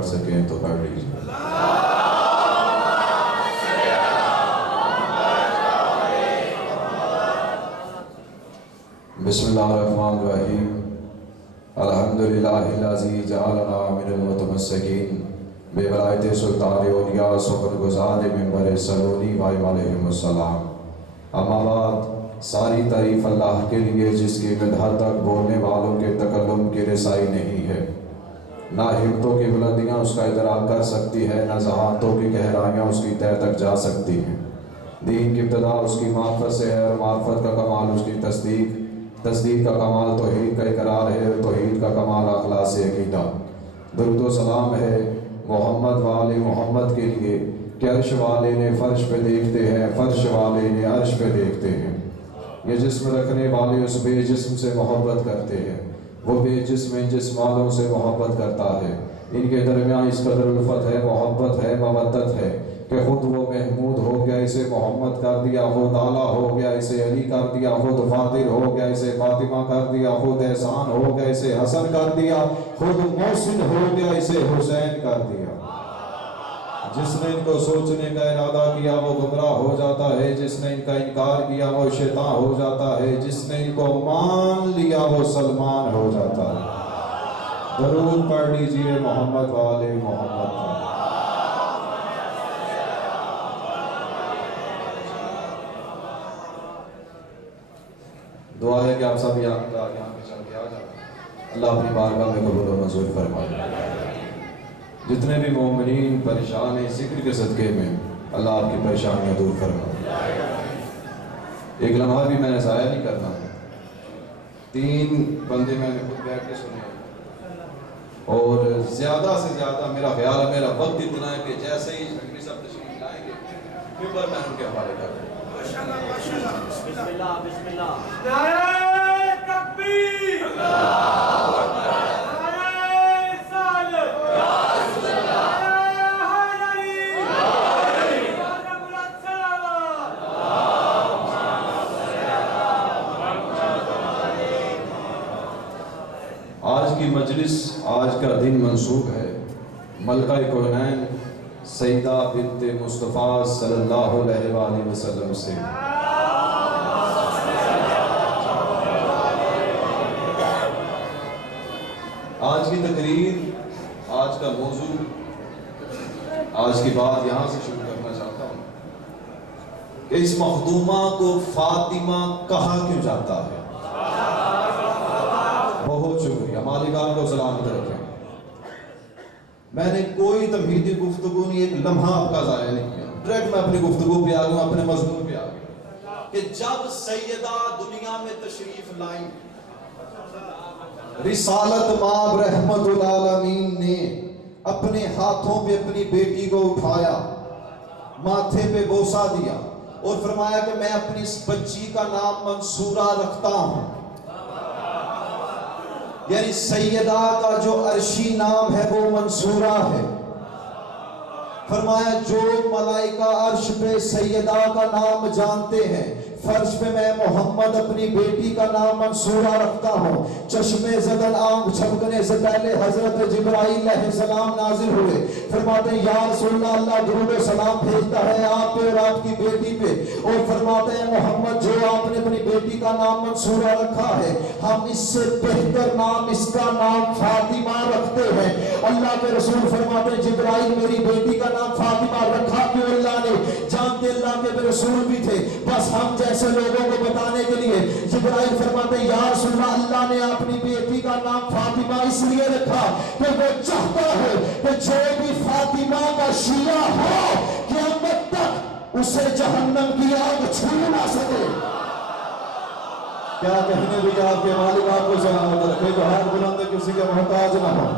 پڑھ سکیں تو پڑھ لیجیے۔ بسم اللہ الرحمن الرحیم۔ الحمدللہ الذی جعلنا من المتمسکین بولایت سلطان اولیاء سخن گزار منبر سلونی وآلہ علیہ السلام۔ اما بعد، ساری تعریف اللہ کے لیے جس کی مدح تک بولنے والوں کے تکلم کی رسائی نہیں ہے، نہ ہمتوں کی بلندیاں اس کا ادراک کر سکتی ہے، نہ ذہانتوں کی گہرائیاں اس کی تہ تک جا سکتی ہیں۔ دین کی ابتدا اس کی معرفت سے ہے اور معرفت کا کمال اس کی تصدیق کا کمال توحید کا اقرار ہے اور توحید کا کمال اخلاص عقیدہ۔ درود و سلام ہے محمد وآل محمد کے لیے کہ عرش والے نے فرش پہ دیکھتے ہیں، فرش والے نے عرش پہ دیکھتے ہیں۔ یہ جسم رکھنے والے اس بے جسم سے محبت کرتے ہیں، وہ بے جسم ان جسم والوں سے محبت کرتا ہے۔ ان کے درمیان اس قدر الفت ہے، محبت ہے، مودت ہے کہ خود وہ محمود ہو گیا، اسے محمد کر دیا، خود اعلیٰ ہو گیا، اسے علی کر دیا، خود فاضل ہو گیا، اسے فاطمہ کر دیا، خود احسان ہو گیا، اسے حسن کر دیا، خود محسن ہو گیا، اسے حسین کر دیا۔ جس نے ان کو سوچنے کا ارادہ کیا وہ گمراہ ہو جاتا ہے، جس نے ان کا انکار کیا وہ شیطان ہو جاتا ہے، جس نے ان کو مان لیا وہ سلمان ہو جاتا ہے۔ درود پڑھ لیجئے محمد والے محمد پر۔ دعا ہے کہ آپ سب یہاں پہ چل کے آ جائیں، اللہ اپنی بارگاہ میں قبول و منظور فرمائے۔ جتنے بھی مومنین پریشان ہیں ذکر کے صدقے میں اللہ آپ کی پریشانیاں دور فرمائے۔ ایک لمحہ بھی میں نے ضائع نہیں کرنا۔ 3 بندے میں نے خود بیٹھ کے سنے اور زیادہ سے زیادہ میرا خیال ہے، میرا وقت اتنا ہے کہ جیسے ہی شکری صاحب تشریف لائیں گے ممبر میں ان کے حوالے کر دوں۔ بسم اللہ بسم اللہ۔ نعرہ تکبیر، اللہ اکبر، نعرہ رسالت، یا رسول اللہ، نعرہ حیدری، یا حیدری، نعرہ مراد سلامات، اللہم صلی علی محمد۔ آج کی مجلس، آج کا دن منسوب ہے ملکہ کونین سیدہ بنت مصطفیٰ صلی اللہ علیہ وآلہ وسلم سے۔ آج کی تقریر، آج کا موضوع، آج کی بات یہاں سے شروع کرنا چاہتا ہوں کہ اس مخدومہ کو فاطمہ کہا کیوں جاتا ہے؟ بہت شکریہ، مالکان کو سلامت رکھیں۔ میں نے کوئی تمہیدی گفتگو نہیں، ایک لمحہ آپ کا ضائع نہیں کیا، ڈائریکٹ میں اپنی گفتگو پہ آ گیا، اپنے مضمون پہ آ گیا کہ جب سیدہ دنیا میں تشریف لائیں، رسالت مآب رحمت العالمین نے اپنے ہاتھوں پہ اپنی بیٹی کو اٹھایا، ماتھے پہ بوسہ دیا اور فرمایا کہ میں اپنی اس بچی کا نام منصورہ رکھتا ہوں۔ یعنی سیدہ کا جو عرشی نام ہے وہ منصورہ ہے۔ فرمایا جو ملائکہ عرش پہ سیدہ کا نام جانتے ہیں، فرش پہ میں محمد اپنی بیٹی کا نام منصورہ رکھتا ہوں۔ چشمے زدن آنکھ چھپکنے سے پہلے حضرت جبرائیل علیہ السلام نازل ہوئے، فرماتے ہیں یا رسول اللہ، اللہ درود و سلام بھیجتا ہے آپ پہ اور آپ کی بیٹی پہ، اور فرماتے ہیں محمد جو آپ نے اپنی بیٹی کا نام منصورہ رکھا ہے، ہم اس سے بہتر نام اس کا نام فاطمہ رکھتے ہیں۔ اللہ کے رسول فرماتے ہیں جبرائیل میری بیٹی کا نام فاطمہ رکھا کیوں اللہ نے؟ جانتے اللہ کے رسول بھی تھے، بس ہم جیسے لوگوں کو بتانے کے لیے جبرائیل فرماتے ہیں یا رسول اللہ، اللہ نے اپنی بیٹی کا نام فاطمہ اس لیے رکھا کہ وہ چاہتا ہے کہ جو بھی فاطمہ کا شیعہ ہو قیامت تک اسے جہنم کی آگ چھو نہ سکے۔ کیا کہنے بھی آپ کے مالک آپ کو سلامت رکھے، جو ہاتھ بلند کسی کے محتاج نہ ہو۔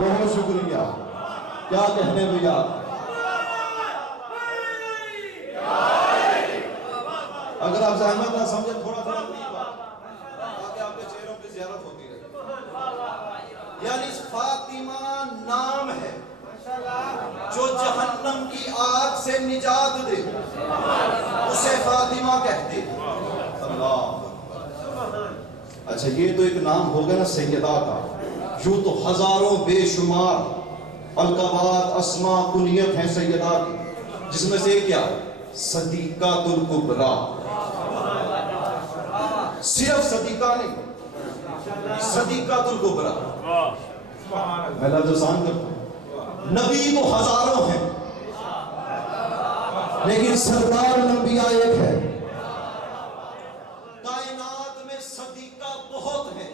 بہت شکریہ۔ کیا کہنے بھی آپ، اگر آپ زحمت نہ سمجھیں تھوڑا تھوڑا تاکہ آپ کے چہروں پہ زیارت ہوتی رہے۔ یعنی فاطمہ نام ہے جو جہنم کی آگ سے نجات دے، اسے فاطمہ کہتے ہیں۔ اللہ اچھا، یہ تو ایک نام ہوگا نا سیدہ کا، یوں تو ہزاروں بے شمار القابات اسماء کنیت ہیں سیدہ کی، جس میں سے کیا صدیقۃ الکبریٰ، صرف صدیقہ نہیں، صدیقۃ الکبریٰ۔ میں لفظ آسان کرتا ہوں، نبی تو ہزاروں ہیں لیکن سردار الانبیاء ایک ہے۔ کائنات میں صدیقہ بہت ہے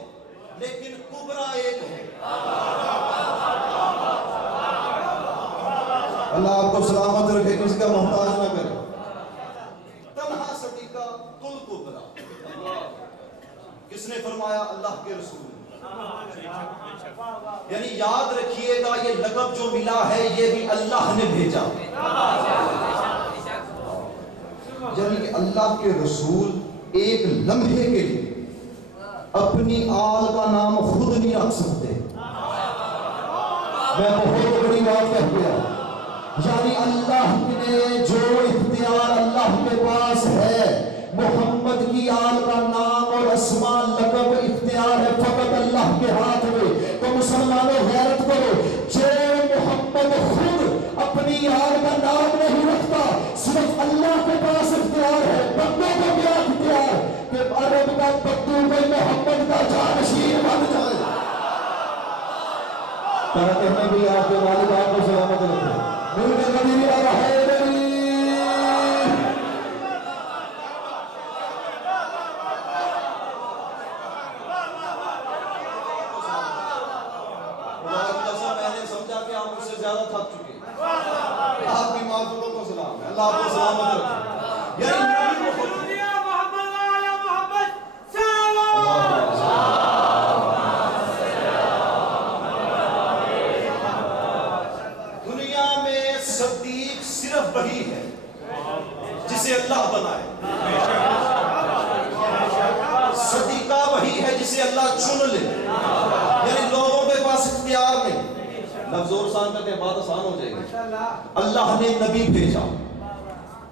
لیکن کبریٰ ایک ہے۔ اللہ آپ کو سلامت رکھے، کسی کا محتاج نہ کرے۔ تنہا صدیقہ کل کبریٰ، کس نے فرمایا؟ اللہ کے رسول۔ یعنی یاد رکھیے گا یہ لقب جو ملا ہے یہ بھی اللہ نے بھیجا، یعنی کہ اللہ کے رسول ایک لمحے کے لیے اپنی آل کا نام خود نہیں رکھ سکتے۔ میں بہت بڑی بات کہہ گیا، یعنی اللہ نے جو اختیار اللہ کے پاس ہے، محمد کی آل کا نام اور اسماء لقب اختیار ہے فقط اللہ کے ہاتھ میں۔ تو مسلمانوں غیرت کرو، جو محمد خود اپنی آل کا نام نہیں رکھتا، صرف اللہ کے پاس اختیار ہے۔ بندوں کو کیا اختیار کہ عرب کا بدو کوئی محمد کا جانشین بن جائے؟ کہتے ہیں بھی آپ کے والد آپ کو سلامت رکھے۔ ملک قدیری اور حیدری، زیادہ تھک چکے ہیں، آپ کی معذوروں کو سلام ہے، اللہ آپ کو سلامت رکھے۔ یعنی نبی کو خود دنیا میں صدیق صرف وہی ہے جسے اللہ بنائے، صدیقہ وہی ہے جسے اللہ چن لے، یعنی لوگوں کے پاس اختیار نہیں۔ لفظ اور آسان کرتے ہیں، بات آسان ہو جائے گی۔ اللہ نے نبی بھیجا،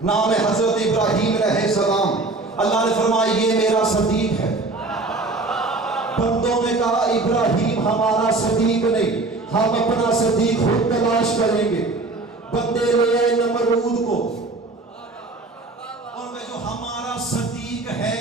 نام ہے حضرت ابراہیم علیہ السلام۔ اللہ نے فرمایا یہ میرا صدیق ہے۔ بندوں نے کہا ابراہیم ہمارا صدیق نہیں، ہم اپنا صدیق خود تلاش کریں گے۔ بندے لے آئے نمرود کو، اور میں جو ہمارا صدیق ہے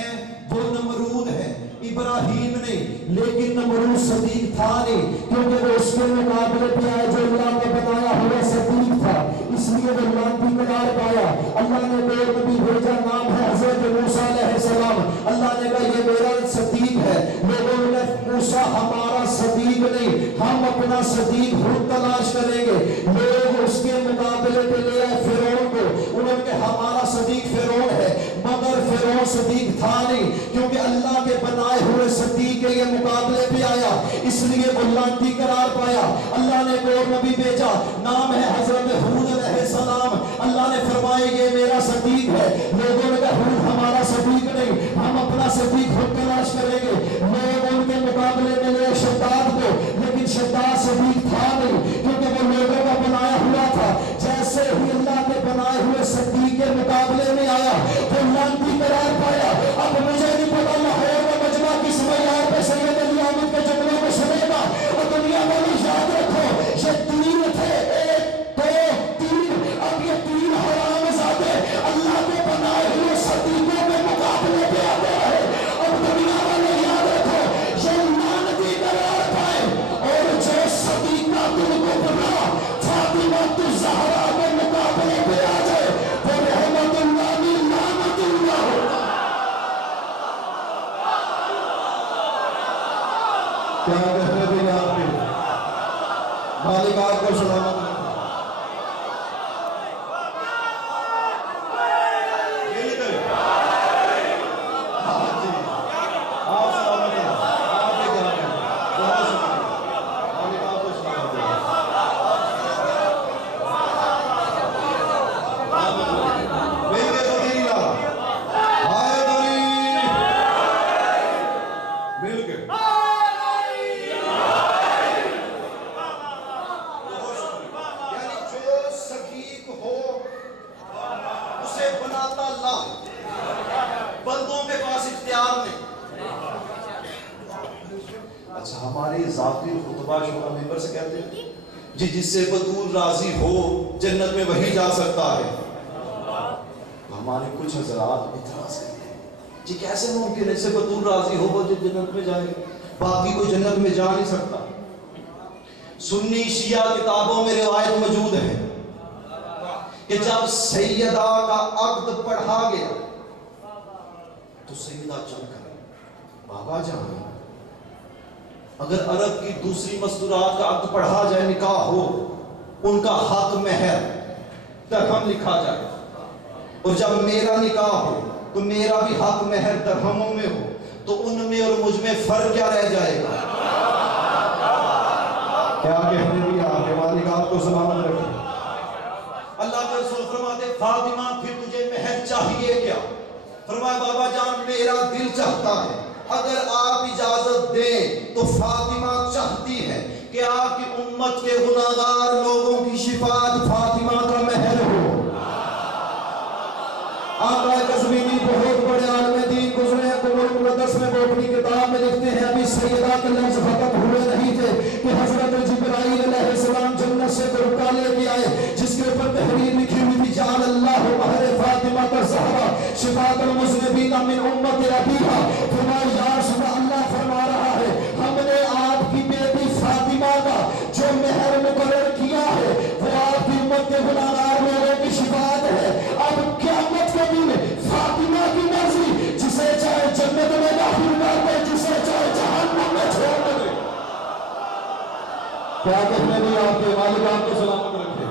وہ نمرود ہے، ابراہیم نہیں۔ لیکن نمرود صدیق تھا نہیں، کیونکہ وہ اس کے مقابلے پہ آیا جو اللہ کا بنایا ہوا صدیق تھا، اس لیے وہ لعنتی قرار پایا۔ اللہ نے دو نبی بھیجا، نام ہے حضرت موسیٰ علیہ السلام۔ اللہ نے کہا یہ میرا صدیق ہے، لوگوں نے کہا موسیٰ ہمارا صدیق نہیں، ہم اپنا صدیق خود تلاش کریں گے۔ لوگ اس کے مقابلے پہ لے آئے فرعون کو، انہوں نے کہا ہمارا صدیق فرعون ہے، مگر فرعون صدیق تھا نہیں، کیونکہ اللہ کے بنائے ہوئے صدیق کے یہ مقابلے پہ آیا، اس لیے وہ لعنتی قرار پایا۔ اللہ نے ایک اور نبی بھیجا، نام ہے حضرت ہود علیہ السلام۔ اللہ نے فرمایا یہ میرا صدیق ہے، لوگوں نے کہا ہود ہمارا صدیق نہیں، ہم اپنا صدیق خود تلاش کریں گے۔ لوگ ان کے مقابلے میں لے شداد کو، لیکن شداد صدیق تھا نہیں، کیونکہ وہ لوگوں کا بنایا ہوا تھا۔ جیسے ہی اللہ کے بنائے ہوئے صدیق کے مقابلے میں آیا وہ لعنتی قرار پایا۔ اب مجھے نہیں پتا لاہور کا مجمع کس معیار پہ سید علی احمد کے جملوں کو سنے گا، اور دنیا والی یاد رکھو یہ تین تھے، ایک دو تین، اب یہ تین حرام زادے اللہ کے بنائے ہوئے صدیقوں کے مقابلے پہ آتے رہے۔ اب دنیا والے یاد رکھو یہ لعنتی قرار پائے، اور جو صدیقہ الکبریٰ فاطمہ الزہرا کے مقابلے پہ آ جائے وہ رحمت اللہ بھی لعنت اللہ ہوگا۔ کیا کہتے ہیں آپ کے مالک آپ کو سلامت رکھے۔ جس سے بطول راضی ہو جنت میں وہی جا سکتا ہے. ہمارے کچھ حضرات اعتراض کرتے ہیں جی کیسے ممکن ہے جس سے بطول راضی ہو وہ جنت میں جائے, باقی کوئی جنت میں جا نہیں سکتا. سنی شیعہ کتابوں میں روایت موجود ہے کہ جب سیدہ کا عقد پڑھا گیا تو سیدہ چل کر بابا جان اگر عرب کی دوسری مستورات کا عقد پڑھا جائے نکاح ہو ان کا حق مہر درہم لکھا جائے, اور جب میرا نکاح ہو تو میرا بھی حق مہر درہموں میں ہو, تو ان میں اور مجھ میں فرق کیا رہ جائے گا؟ کیا کہنے بھی آپ کے مالک آپ کو سلامت رکھے. اللہ کے رسول فرماتے فاطمہ پھر تجھے مہر چاہیے کیا؟ فرمایا بابا جان میرا دل چاہتا ہے اگر آپ اجازت دیں تو فاطمہ چاہتی ہے کہ آپ کی امت کے گناہگار لوگوں کی شفاعت فاطمہ کا مہر ہو. آقا قزوینی بہت بڑے عالم دین گزرے ہیں, قرآن مقدس میں وہ اپنی کتاب میں لکھتے ہیں ابھی سیدہ کے لفظ ختم ہوئے نہیں تھے کہ حضرت جبرائیل علیہ السلام جنت سے ترکا لے کے آئے جس کے اوپر تحریر لکھی ہوئی تھی جعل اللہ مہر فاطمہ الزہرا شفاعۃ المذنبین من امت ابیہا. فرمایا یا رسول اللہ فرما رہا ہے ہم نے آپ کی بیٹی فاطمہ کا جو مہر مقرر کیا ہے وہ آپ کی امت کے گناہگار لوگوں کی شفاعت ہے. اب قیامت کے دن فاطمہ کی مرضی جسے چاہے جنت میں داخل کر دے جسے چاہے جہنم میں چھوڑ دے. کیا کہنے بھی آپ کے مالک آپ کو سلامت رکھے.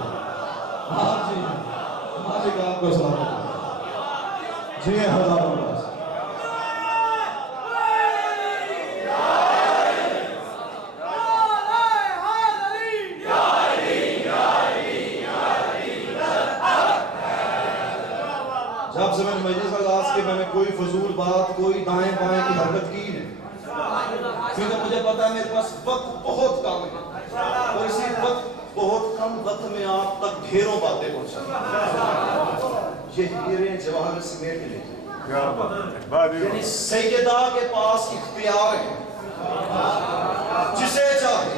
ہاں جی مالک آپ کو سلامت رکھے. جی ہزاروں باس جب سے میں نے مجلس آغاز کی میں نے کوئی فضول بات کوئی دائیں بائیں کی حرکت کی نہیں, کیونکہ مجھے پتا ہے میرے پاس وقت بہت کم ہے اور اسی وقت بہت کم وقت میں آپ تک ڈھیروں باتیں پہنچا. یہ ہیرے جواہر سمیٹ کے لیے یعنی سیدہ کے پاس اختیار ہے جسے چاہے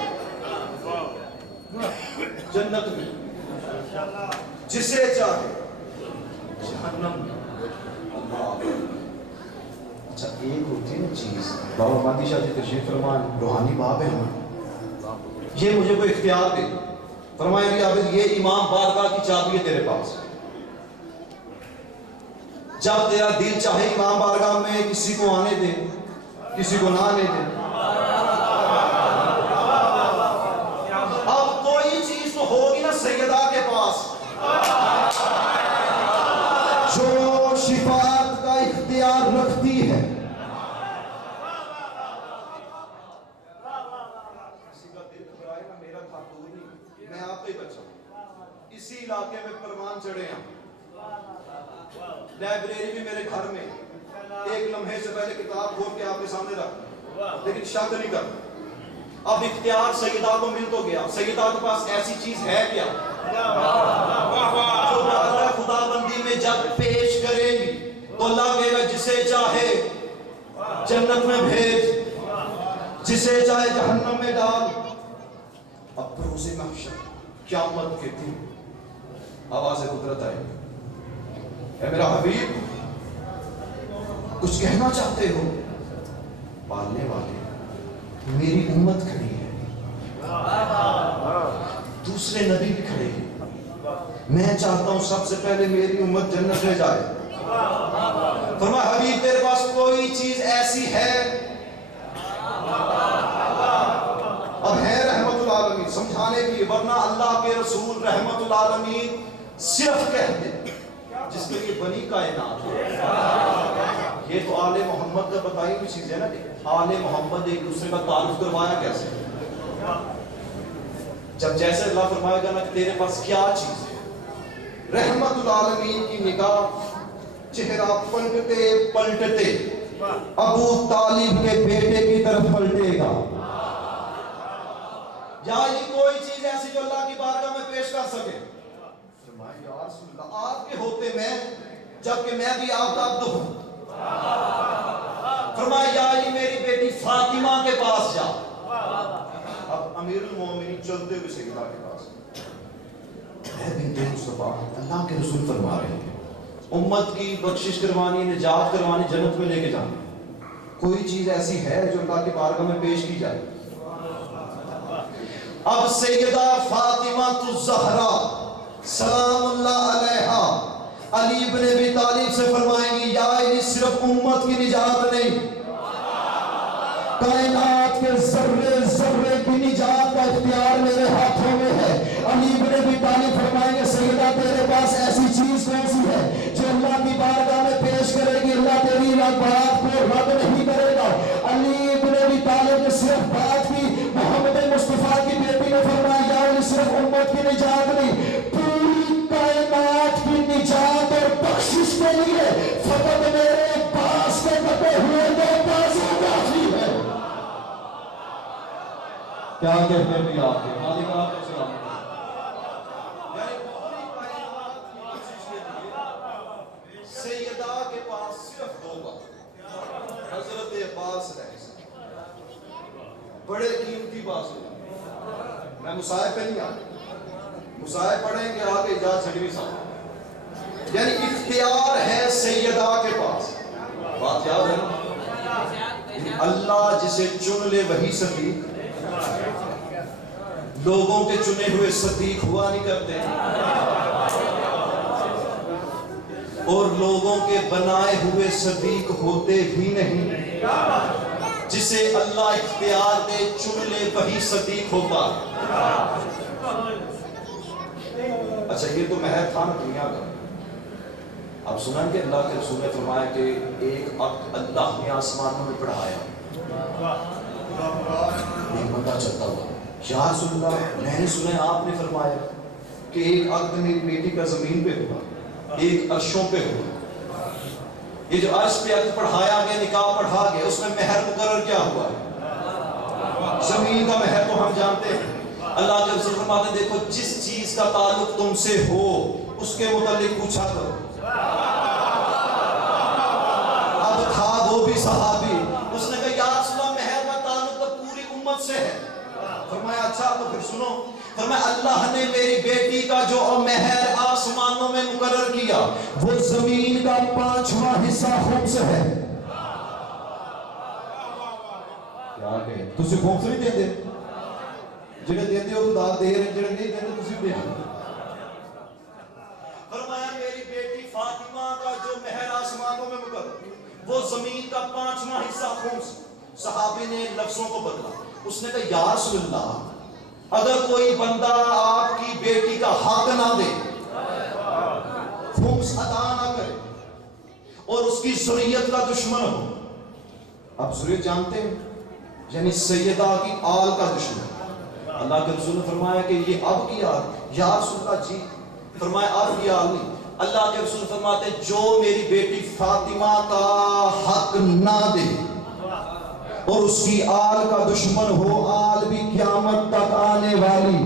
جنت میں جسے چاہے جہنم میں. اچھا ایک ہوتی ہے نا چیز بابا مہدی شاہ جی تشریف فرمان روحانی باپ ہے ہمارے, یہ مجھے کوئی اختیار دے فرمایا بھی عابد یہ امام بارگاہ کی چابی ہے تیرے پاس, جب تیرا دل چاہے امام بارگاہ میں کسی کو آنے دے کسی کو نہ آنے دے. اب کوئی چیز تو ہوگی نا سیدہ کے پاس جو شفاعت کا اختیار رکھتی ہے. کسی کا دل گھبرائے نا میرا گھر دور نہیں, میں آپ کا ہی بچہ ہوں, اسی علاقے میں پروان چڑھے ہیں, لائبریری بھی میرے گھر میں, ایک لمحے سے پہلے کتاب کھول کے آپ کے سامنے رکھ لیکن شک نہیں کرتا. اب اختیار سیدہ کو مل تو گیا, سیدہ کے پاس ایسی چیز ہے کیا جو اللہ خدا بندی میں جب پیش کریں گی تو اللہ کہے گا جسے چاہے جنت میں بھیج جسے چاہے جہنم میں ڈال. اب روز محشر قیامت کے دن آواز قدرت آئے اے میرا حبیب کچھ کہنا چاہتے ہو؟ پالنے والے میری امت کھڑی ہے, دوسرے نبی بھی کھڑے ہیں, میں چاہتا ہوں سب سے پہلے میری امت جنت میں جائے. فرمایا حبیب تیرے پاس کوئی چیز ایسی ہے اب ہے رحمت العالمین سمجھانے کے لیے, ورنہ اللہ کے رسول رحمت العالمین صرف کہتے جس کے لیے بنی کائنات ہے. یہ تو آل محمد کا بتائی ہوئی چیز ہے نا, آل محمد ایک دوسرے کا تعارف کروایا کیسے, جب جیسے اللہ فرمائے گا نا کہ تیرے پاس کیا چیز ہے, رحمت العالمین کی نگاہ چہرہ پلٹتے پلٹتے ابو طالب کے بیٹے کی طرف پلٹے گا. یا یہ کوئی چیز ایسی جو اللہ کی بارگاہ میں پیش کر سکے. فرمایا یا رسول اللہ آپ کے ہوتے میں جبکہ میں بھی آپ کا عبد ہوں. فرمایا یا علی میری بیٹی فاطمہ کے پاس جا. اب امیر المومنین چلتے ہوئے سیدہ کے پاس پاک اللہ کے رسول فرما رہے ہیں امت کی بخشش کروانی، نجات کروانی، جنت میں لے کے جانا. کوئی چیز ایسی ہے جو اللہ کی بارگاہ میں پیش کی جائے؟ اب سیدہ فاطمہ الزہرا سلام اللہ علیہا علی بن ابی طالب سے فرمائیں گی یا علی صرف امت کی نجات نہیں، کائنات کے ذرے ذرے کی نجات کا اختیار میرے ہاتھوں میں ہے. علی بن ابی طالب فرمائیں گے سیدہ تیرے پاس ایسی چیز کون سی ہے جو اللہ کی بارگاہ میں پیش کرے گی اللہ تیری بات کو رد نہیں کرے گا. علی بن ابی طالب نے صرف بات کی، محمد مصطفیٰ کی بیٹی نے فرمایا یا علی صرف امت کی نجات نہیں، پوری کائنات کی نجات اور بخشش کے لیے فقط میرے پاس کے کٹے ہوئے دو بازو کافی ہے. کیا کہتے ہیں آپ کے مالک آپ کو سلام. سیدہ کے پاس صرف دو بات، حضرت عباس رہے بڑے قیمتی بازو. میں مصائب پہ نہیں آتا، مصائب پڑھیں گے آگے اجازت چھڑوی صاحب. یعنی اختیار ہے سیدہ کے پاس. بات یاد ہے نا، اللہ جسے چن لے وہی صدیق. لوگوں کے چنے ہوئے صدیق ہوا نہیں کرتے اور لوگوں کے بنائے ہوئے صدیق ہوتے بھی نہیں. جسے اللہ اختیار دے چن لے وہی صدیق ہوتا. اچھا یہ تو مہر تھا نا دنیا کا. اب سنیں کہ اللہ کے رسول نے فرمایا کہ ایک عقد اللہ نے آسمانوں میں پڑھایا. ایک بندہ چلتا ہوا یا رسول اللہ میں نے سنا آپ نے فرمایا کہ ایک عقد میری بیٹی کا زمین پہ ہوا، ایک عرشوں پہ ہوا. یہ جو عرش پہ عقد پڑھایا گیا، نکاح پڑھا گیا، اس میں مہر مقرر کیا ہوا ہے؟ زمین کا مہر تو ہم جانتے ہیں. اللہ کے رسول فرماتے ہیں دیکھو جس چیز کا تعلق تم سے ہو اس کے متعلق پوچھا کرو. اب تھا وہ بھی صحابی، اس نے کہا یا رسول اللہ مہر کا تعلق تو پوری امت سے ہے. فرمایا اچھا تو پھر سنو. فرمایا اللہ نے میری بیٹی کا جو مہر آسمانوں میں مقرر کیا وہ زمین کا 5واں حصہ خمس ہے. کیا کہ تسی خمس نہیں دیندے؟ جنہیں دیندے ہو تو داد دے رہے، جنہیں نہیں دیندے تسی دے. فرمایا میری بیٹی فاطمہ کا جو مہر آسمانوں میں مقرر وہ زمین کا 5واں حصہ خمس. صحابی نے لفظوں کو بدلا. اس نے کہا یا رسول اللہ اگر کوئی بندہ آپ کی بیٹی کا حق نہ دے، خمس ادا نہ کرے اور اس کی ذریت کا دشمن ہو. آپ ذریت جانتے ہیں یعنی سیدہ کی آل کا دشمن. اللہ کے رسول نے فرمایا کہ یہ اب کی آل. یا رسول اللہ جی. فرمایا اب کی آل نہیں. اللہ کے رسول فرماتے جو میری بیٹی فاطمہ کا حق نہ دے اور اس کی آل کا دشمن ہو، آل بھی قیامت تک آنے والی.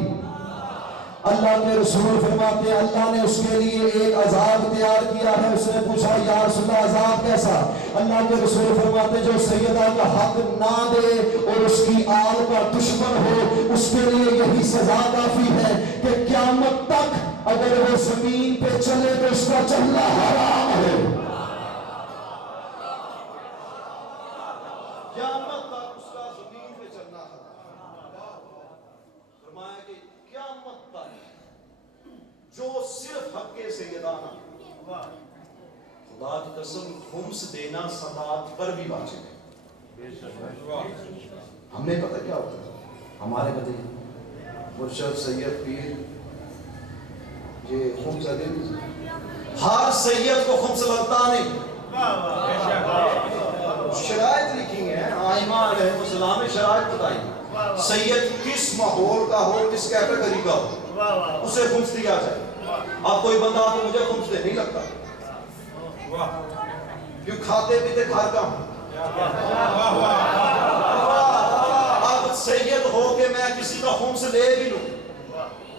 اللہ کے رسول فرماتے ہیں اللہ نے اس کے لیے ایک عذاب تیار کیا ہے. اس نے پوچھا یا رسول اللہ عذاب کیسا؟ اللہ کے رسول فرماتے ہیں جو سیدہ کا حق نہ دے اور اس کی آل کا دشمن ہو اس کے لیے یہی سزا کافی ہے کہ قیامت تک اگر وہ زمین پہ چلے تو اس کا چلنا حرام ہے. جو صرف حق کے سیدانہ خدا کی قسم خمس دینا صداقت پر بھی واجب ہے. ہم نے پتہ کیا ہوتا ہے ہمارے بدے مرشد سید پیر یہ خمس دے ہر سید کو خمس لگتا نہیں. شرائط لکھی ہیں آئمہ علیہ السلام نے شرائط بتائی سید کس ماحول کا ہو، کس کیٹیگری کا ہو اسے خمس دیا جائے. اب کوئی بندہ آپ کو مجھے خمس دے نہیں لگتا کیوں کھاتے پیتے گھر کا ہوں. اب سید ہو کہ میں کسی کا خمس لے بھی لوں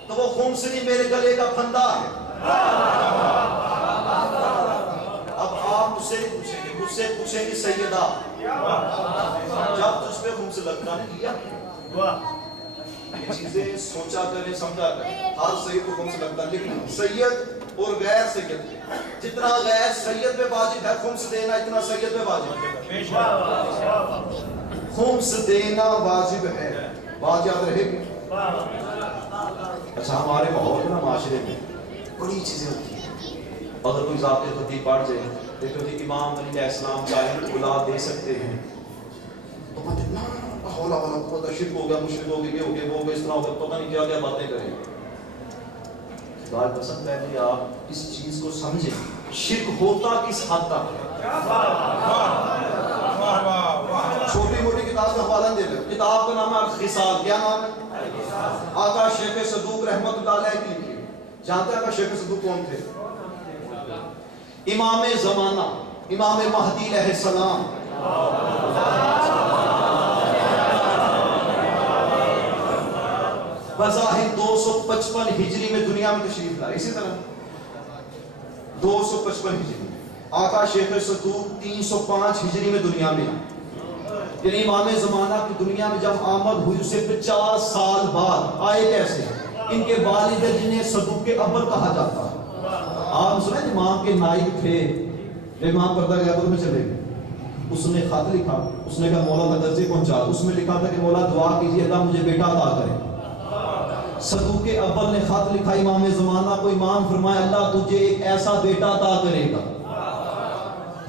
تو وہ خمس نہیں میرے گلے کا پھندا ہے. اب آپ مجھ سے نہیں پوچھیں گے، مجھ سے پوچھیں گے سیدہ جب تجھ پہ خمس لگتا نہیں کیا یہ چیزیں سوچا کریں سمجھا کریں. ہر سید کو خمس لگتا ہے لیکن سید اور غیر سید جتنا غیر سید پہ واجب ہے خمس دینا اتنا سید پہ واجب ہے. خمس دینا واجب ہے. بات یاد رہے گی. اچھا ہمارے ماحول میں معاشرے میں بڑی چیزیں ہوتی ہیں. اگر کوئی ذات خطیب پڑھ جائے دیکھو جی امام علی علیہ السلام چاہے اولاد دے سکتے ہیں تو پتہ نہ حول ولا قوت شرک ہو گیا مشرک ہو گیا یہ ہو گیا وہ ہو گیا اس طرح ہو گیا پتہ نہیں کیا کیا باتیں کریں. بات پسند پہلے آپ اس چیز کو سمجھیں شرک ہوتا کس حد تک ہے. چھوٹی موٹی کتاب کا حوالہ دے لیں. کتاب کا نام ہے الخصال. کیا نام ہے؟ آقا شیخ صدوق رحمت اللہ علیہ کی لکھی. جانتے ہیں آقا شیخ صدوق کون تھے؟ امام زمانہ امام مہدی علیہ السلام. بظاہر 255 ہجری میں دنیا میں تشریف لائے. اسی طرح 255 ہجری میں آقا شیخ صدوق 305 ہجری میں دنیا میں آئے. یعنی امام زمانہ کی دنیا میں جب آمد ہوئی اسے 50 سال بعد آئے. کیسے؟ ان کے والد جنہیں صدوق کے ابر کہا جاتا ہے. آپ سنیں امام کے نائب تھے امام پردہ گیا میں چلے گئے. اس نے خط لکھا. اس نے کہا مولا تک درجے پہنچا. اس میں لکھا تھا کہ مولا دعا کیجیے اللہ مجھے بیٹا عطا کرے. صدوق کے ابر نے خط لکھا امام زمانہ کو. امام فرمایا اللہ تجھے ایک ایسا بیٹا عطا کرے گا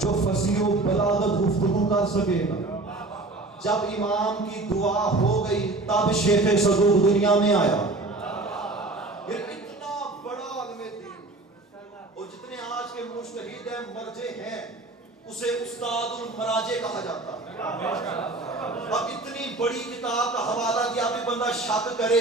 جو فصیح و بلاغت گفتگو کر سکے گا. جب امام کی دعا ہو گئی تب شیخ صدوق دنیا میں آیا. اتنا بڑا عالم دین اور جتنے آج کے مجتہد ہیں مرجع ہیں اسے استاد المراجع کہا جاتا ہے. اب اتنی بڑی کتاب کا حوالہ دیا بھی بندہ شک کرے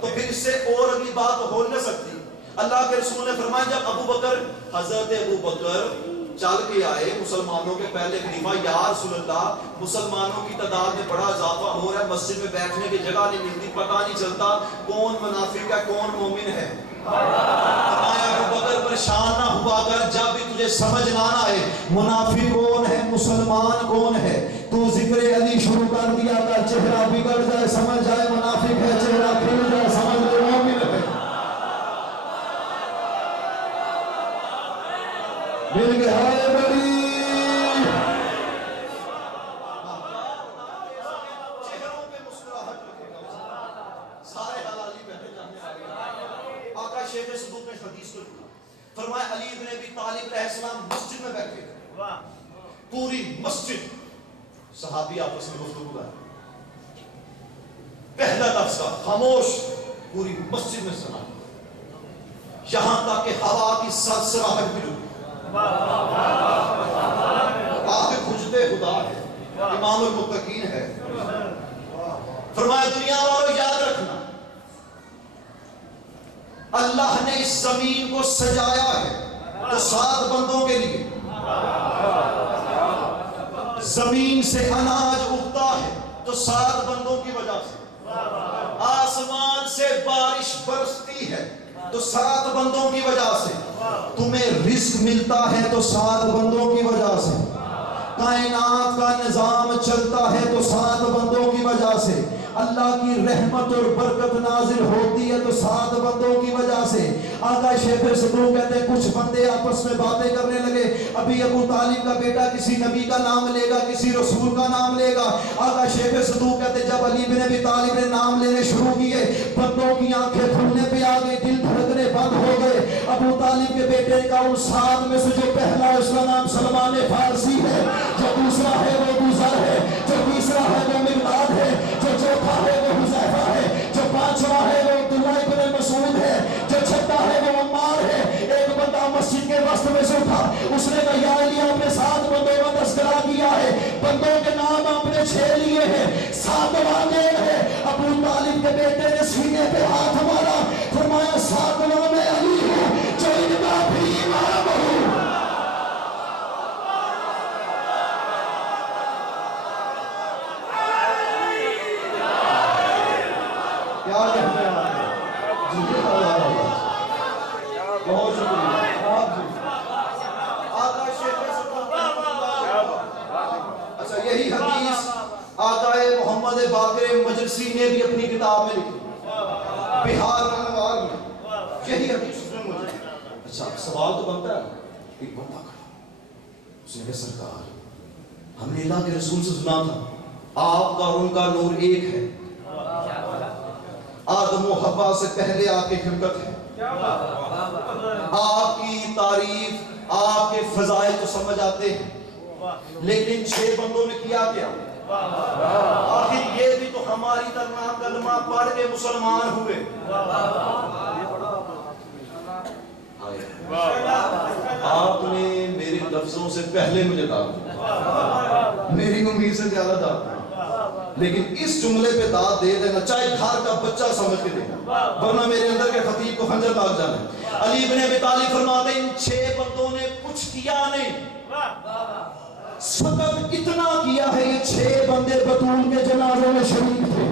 تو پھر اس سے اور اگلی بات ہو نہ سکتی. اللہ کے رسول نے فرمایا جب ابو بکر حضرت ابو بکر چل کے آئے مسلمانوں کے پہلے خلیفہ یا رسول اللہ مسلمانوں کی تعداد میں بڑا اضافہ ہو رہا ہے مسجد میں بیٹھنے کی جگہ نہیں ملتی پتہ نہیں چلتا کون منافق ہے کون مومن ہے. فرمایا ابو بکر پریشان نہ ہوا کر جب بھی تجھے سمجھ نہ آئے منافق کون ہے مسلمان کون ہے تو ذکر علی شروع کر دیا کر. چہرہ بگڑ جائے سمجھ جائے منافق ہے چہرہ کھل جائے سمجھ لے مومن ہے. مل گیا ہے بڑی چہروں پہ مسکراہٹ رکھے گا سارے حلالی بیٹھے جانے والے. آقا شیخ صدوق نے حدیث کو لکھا. فرمایا علی بن ابی طالب علیہ السلام مسجد میں بیٹھے تھے. پوری مسجد صحابی آپس میں گفتگو کر پہلا لفظ کا خاموش پوری مسجد میں سنا یہاں تک کہ ہوا کی سرسراہٹ بھی رکی. آخر کھجتے خدا ہے امام المتقین ہے. فرمایا دنیا والوں یاد رکھنا اللہ نے اس زمین کو سجایا ہے تو 7 بندوں کے لیے. زمین سے اناج اگتا ہے تو 7 بندوں کی وجہ سے. آسمان سے بارش برستی ہے تو 7 بندوں کی وجہ سے. تمہیں رزق ملتا ہے تو 7 بندوں کی وجہ سے. کائنات کا نظام چلتا ہے تو 7 بندوں کی وجہ سے. اللہ کی رحمت اور برکت نازل ہوتی ہے تو 7 بندوں کی وجہ سے. آقا شیخ صدوق کہتے ہیں کچھ بندے آپس میں باتیں کرنے لگے. ابھی ابو طالب کا بیٹا کسی نبی کا نام لے گا کسی رسول کا نام لے گا. آقا شیخ صدوق کہتے ہیں جب علی بن ابی طالب نے نام لینے شروع کیے بندوں کی آنکھیں کھلنے پہ آ گئی دل دھڑکنے بند ہو گئے. ابو طالب کے بیٹے کا ان 7 میں سے جو پہلا ہے اس کا نام سلمان فارسی ہے جو دوسرا ہے وہ ابوذر ہے جو تیسرا ہے وہ مقداد ہے جو چوتھا ہے وہ حذیفہ ہے جو 5واں ہے وہ عبداللہ ابن مسعود ہے جو 6واں ہے وہ عمار ہے. ایک بندہ مسجد کے وسط میں سے اٹھا اس نے کہا یا علی آپ نے 7 بندوں کا تذکرہ کیا ہے بندوں کے نام آپ نے 6 لیے ہیں 7واں کون ہے. ابو طالب کے بیٹے نے سینے پہ ہاتھ مارا فرمایا 7واں میں علی ہوں جو ان کا بھی امام ہوں. کیا کہتے ہیں بہت شکریہ. اچھا یہی حدیث آقا محمد باقر مجلس مجلسی نے بھی اپنی کتاب میں لکھی بہار الانوار میں یہی حدیث اس میں مجھے. اچھا سوال تو بنتا ہے. ایک بندہ کھڑا اس نے کہا سرکار ہم نے اللہ کے رسول سے سنا تھا آپ کا اور ان کا نور ایک ہے, آدم و حوا سے پہلے آپ کی خلقت ہے, آپ کی تعریف آپ کے فضائل تو سمجھ آتے ہیں, لیکن 6 بندوں نے کیا کیا؟ آخر یہ بھی تو ہماری طرح کلمہ پڑھ کے مسلمان ہوئے. آپ نے میرے لفظوں سے پہلے مجھے داد دیا, میری امید سے زیادہ داد دیا, لیکن اس جملے پہ داد دے دینا چاہے گھر کا بچہ سمجھ کے دینا, ورنہ میرے اندر کے خطیب کو خنجر لگ جانا ہے. علی بن ابی طالب فرماتے ہیں ان 6 بندوں نے کچھ کیا نہیں, سبب اتنا کیا ہے یہ 6 بندے بطول کے جنازے میں شریک تھے.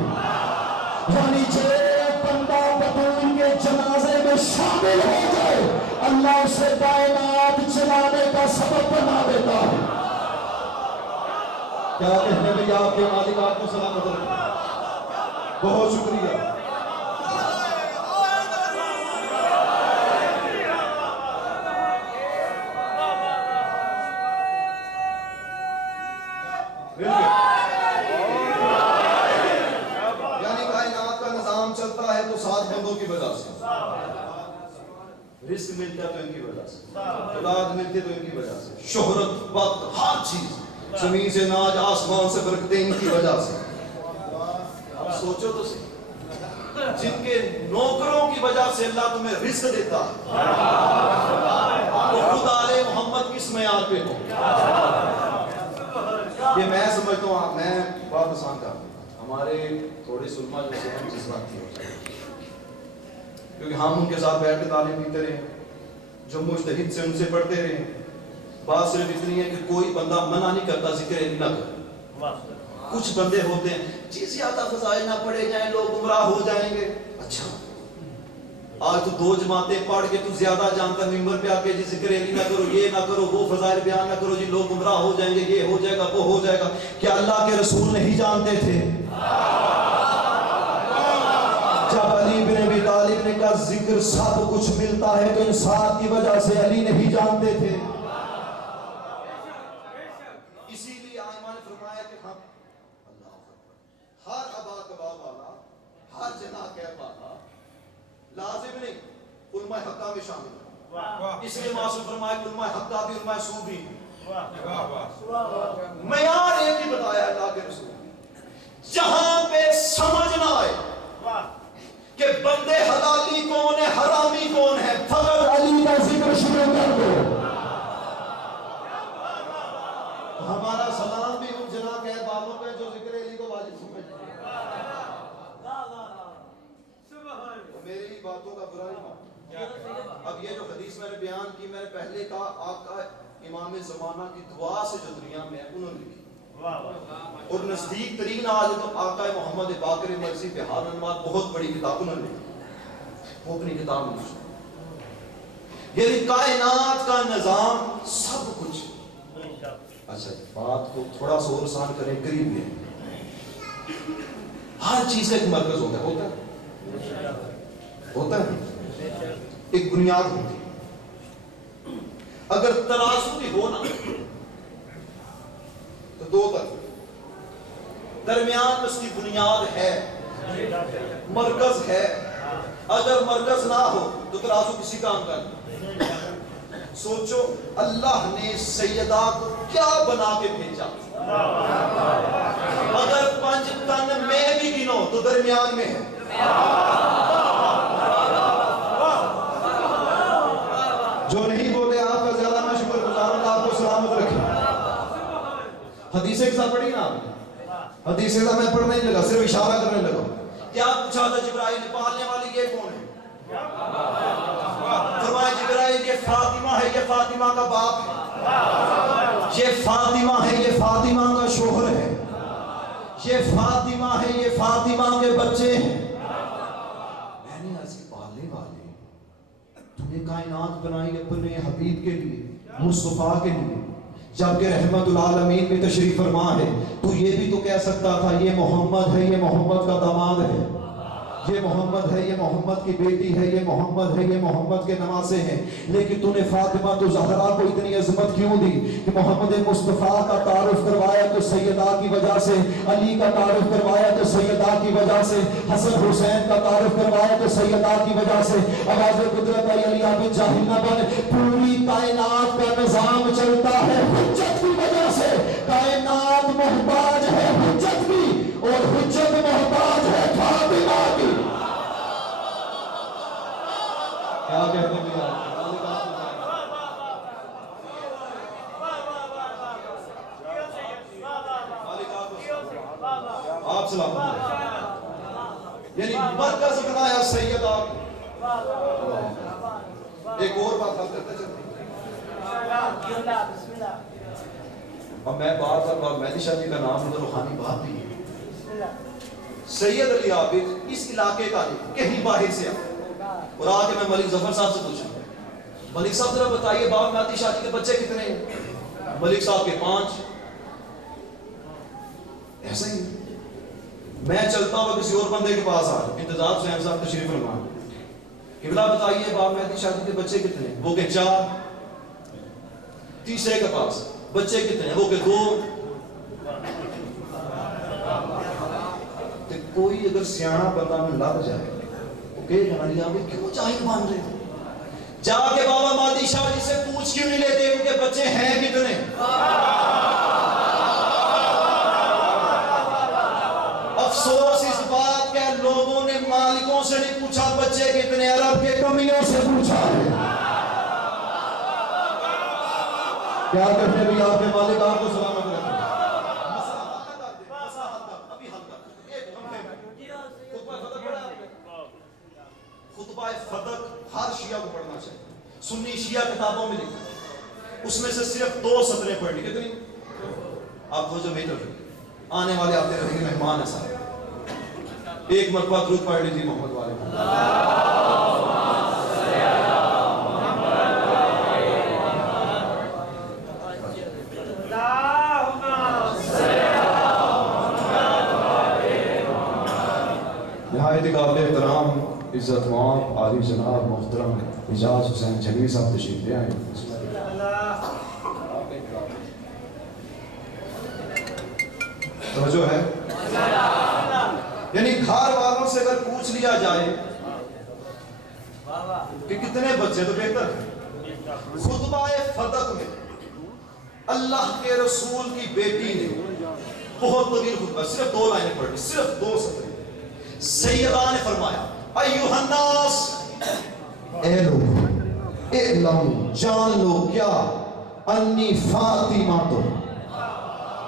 یعنی 6 بندہ بطول کے جنازے میں شامل ہو جائے اللہ اسے کائنات چلانے کا سبب بنا دیتا ہے. کیا کہنے میں آپ کے مالک آپ کو سلامت رکھے. بہت شکریہ. یعنی کائنات کا نظام چلتا ہے تو 7 بندوں کی وجہ سے, رزق ملتا ہے تو ان کی وجہ سے, اولاد ملتی ہے تو ان کی وجہ سے, شہرت وقت ہر چیز زمین سے ناج آسمان سے برکتیں ان کی وجہ سے. اب سوچو تو صحیح جن کے نوکروں کی وجہ سے اللہ تمہیں رزق دیتا ہے تو خود آل محمد کس معیار پہ ہو. یہ میں سمجھتا ہوں, میں بات آسان کرتا ہوں, ہمارے تھوڑے سلما جو سے ہم جذباتی ہو جائے کیونکہ ہم ان کے ساتھ بیٹھ کے تعلیم پیتے رہے, جو مجتہد سے ان سے پڑھتے رہے. بات صرف اتنی ہے کہ کوئی بندہ منع نہیں کرتا ذکر علم نہ کرے. کچھ بندے ہوتے ہیں جی زیادہ فضائل نہ پڑھے جائیں لوگ گمراہ ہو جائیں گے. اچھا آج تو 2 جماعتیں پڑھ کے تو زیادہ جانتا ممبر پہ آ کے جی ذکر علم نہ کرو, یہ نہ کرو, وہ فضائل بیان نہ کرو, جی لوگ گمراہ ہو جائیں گے, یہ ہو جائے گا, وہ ہو جائے گا. کیا اللہ کے رسول نہیں جانتے تھے؟ جب علی بن ابی طالب نے کہا ذکر سب کچھ ملتا ہے تو ان 7 کی وجہ سے علی نہیں جانتے تھے. اسی لیے آئمہ نے فرمایا کہ ہم اللہ اکبر ہر ابا کباب والا, ہر جناح کہہ والا لازم نہیں علماء حقہ میں شامل ہے. اس لیے معصوم فرمایا کہ علماء حقہ بھی علماء سو بھی معیار ایک ہی بتایا اللہ کے رسول نے. جہاں پہ سمجھ نہ آئے کہ بندے حلالی کون ہے حرامی کون ہے, فقط علی کا ذکر شروع کر دو. ہمارا سلام بھی ان جناح کہہ والوں پہ جو ذکر علی کو واجب سمجھتے ہیں. میری باتوں کا برا نہیں ماننا. اب یہ جو حدیث میں نے بیان کی, میں نے پہلے کہا آقا امام زمانہ کی دعا سے جو دنیا میں انہوں نے لکھی, اور نزدیک ترین آج تو آقا محمد باقر مرسی بہار الانوار بہت بڑی کتاب انہوں نے لکھی, وہ اپنی کتاب میں لکھی. یہ کائنات کا نظام سب کچھ. اچھا بات کو تھوڑا سا اور آسان کریں, قریب ہے. ہر چیز کا ایک مرکز ہوتا ہے, ہوتا ہے, ایک بنیاد ہوتی ہے. اگر ترازو بھی ہو نا تو 2 طرف درمیان اس کی بنیاد ہے, مرکز ہے. اگر مرکز نہ ہو تو ترازو کسی کام کا نہیں. سوچو اللہ نے سیدہ کو کیا بنا کے بھیجا. اگر 5 تن میں بھی گنو تو درمیان میں ہے. جو نہیں بولے آپ کا زیادہ میں شکر گزار ہوں, آپ کو سلامت رکھے. حدیثیں کے ساتھ پڑھی نا آپ نے, حدیثیں کا میں پڑھنے نہیں لگا, صرف اشارہ کرنے لگا. کیا پوچھا تھا جبرائیل نے پالنے والی یہ کون ہے؟ فرمایا جبرائیل یہ فاطمہ ہے, یہ فاطمہ کا باپ ہے, یہ فاطمہ ہے, یہ فاطمہ کا شوہر ہے, یہ فاطمہ ہے, یہ فاطمہ کے بچے ہیں. میں نے عرض کی پالنے والے تم نے کائنات بنائی اپنے حبیب کے لیے, مصطفیٰ کے لیے, جبکہ رحمت العالمین بھی تشریف فرما ہے، تو یہ بھی تو کہہ سکتا تھا یہ محمد ہے، یہ محمد کا داماد ہے، یہ محمد ہے، یہ محمد کی بیٹی ہے، یہ محمد ہے، یہ محمد کے نواسے ہیں. لیکن تو نے فاطمہ تو زہرا کو اتنی عظمت کیوں دی کہ محمد مصطفیٰ کا تعارف کروایا تو سیدہ کی وجہ سے، علی کا تعارف کروایا تو سیدہ کی وجہ سے، حسن حسین کا تعارف کروایا تو سیدہ کی وجہ سے. آواز قدرت علی عابد جاہل نہ بن، پوری کائنات کا نظام چلتا ہے حجت کی وجہ سے. کائنات محتاج ہے حجت کی، اور حجت محتاج ہے فاطمہ کی. کیا کہتے ہیں آپ سلام، یعنی مرکز بنایا سیدہ. ایک اور بات ہم کرتے چلتے ہیں. اب میں بات مہدی شاہ جی کا نام مگر روحانی بات نہیں ہے. سید علی عابد اس علاقے کا کہیں باہر سے آیا اور آگے میں ملک ظفر صاحب سے پوچھا، ملک صاحب ذرا بتائیے بابا مہدی شاہ جی کے بچے کتنے ہیں؟ ملک صاحب کے 5. ایسا ہی میں چلتا ہوں کسی اور بندے کے پاس آ رہا، انتظار حسین صاحب تشریف فرما، قبلہ بتائیے بابا مہدی شاہ جی کے بچے کتنے ہیں؟ وہ کہ 4. تیسرے کے پاس بچے کتنے ہیں؟ وہ کہ 2. کوئی اگر سیاح بندہ میں لگ جائے وہ کہ علی عابد کیوں جاہل بن رہے ہو؟ جا کے بابا مہدی شاہ جی سے پوچھ کیوں نہیں لیتے ان کے بچے ہیں کتنے؟ افسوس اس بات کے لوگوں نے مالکوں سے نہیں پوچھا بچے کتنے، عرب کے کمیوں سے پوچھا ہے. کیا کرتے بھی آپ کے مالک آپ کو سلامت رکھیں. خطبہ فتح ہر شیعہ کو پڑھنا چاہیے. سنی شیعہ کتابوں میں لکھا ہے، اس میں سے صرف 2 سطریں پڑھنی. کتنی؟ آپ وہ جو میٹر آنے والے آتے رہیں گے، مہمان ہے سارے. ایک مرتبہ درود پڑھ لیجیے محمد والے. نہایت قابل احترام عزت مآب عالی جناب محترم اعجاز حسین جھنگوی صاحب تشریف لے آئے. توجہ ہے؟ یعنی گھر والوں سے اگر پوچھ لیا جائے کہ کتنے بچے تو بہتر ہے. خطبہ فتح میں اللہ کے رسول کی بیٹی نے بہت طویل خطبہ، صرف 2 لائنیں پڑھی، صرف 2 سطریں. سیدہ نے فرمایا ایھا الناس، اے لوگ اعلموا جان لو کیا، انی فاطمہ تو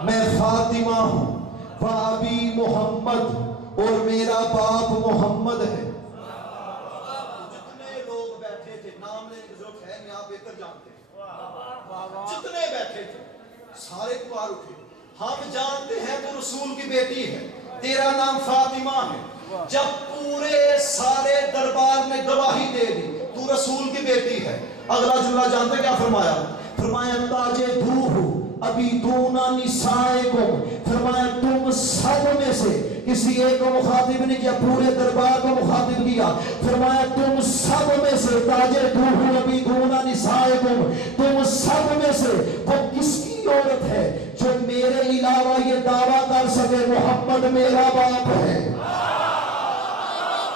میں فاطمہ ہوں، وابی محمد اور میرا باپ محمد ہے. جتنے لوگ بیٹھے تھے، نام لینے کی ضرورت ہے نہیں، آپ بہتر جانتے ہیں. جتنے بیٹھے تھے سارے پکار اٹھے، ہم جانتے ہیں تو رسول کی بیٹی ہے، تیرا نام فاطمہ ہے. جب پورے سارے دربار نے گواہی دے دی تو رسول کی بیٹی ہے، اگلا جملہ جانتے کیا فرمایا؟ فرمایا تاجے دو ابھی دونا نسائکم، فرمایا تم سب میں سے، کسی ایک کو مخاطب نہیں کیا، پورے دربار کو مخاطب کیا. فرمایا تم سب میں سے، تاجے دو ابھی دونا نسائکم، تم سب میں سے وہ کس کی عورت ہے جو میرے علاوہ یہ دعویٰ کر سکے محمد میرا باپ ہے؟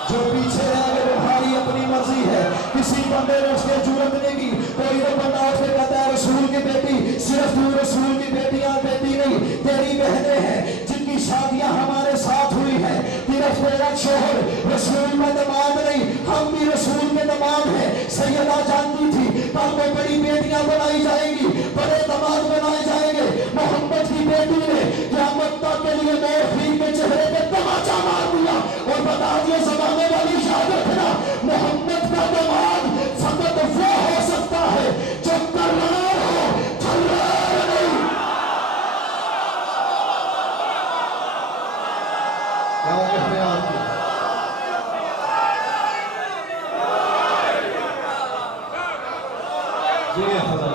جو پیچھے رہ گئے بخاری اپنی مرضی ہے، کسی بندے نے اس کے جرت نہیں کی. کوئی تو بندہ اس کے کہتا ہے رسول کی بیٹی، صرف تو رسول کی بیٹیاں بیٹی نہیں، تیری بہنیں ہیں جن کی شادیاں ہمارے ساتھ ہوئی ہیں، صرف تیرا شوہر رسول میں دماد نہیں، ہم بھی رسول کے دماد ہیں. سیدہ جانتی تھی کل کو بڑی بیٹیاں بنائی جائیں گی، بڑے دماد بنائے جائیں گے. محمد کی بیٹی نے قیامت تک کے لیے موخین کے چہرے پہ تماچا مار دیا اور بتا دیا زمانے والی یاد رکھنا، محمد کا دماد فقط وہ ہو سکتا ہے جو کرار ہو، تھرار نہیں. کیا کہتے ہیں آپ کو؟ جی خدا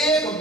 1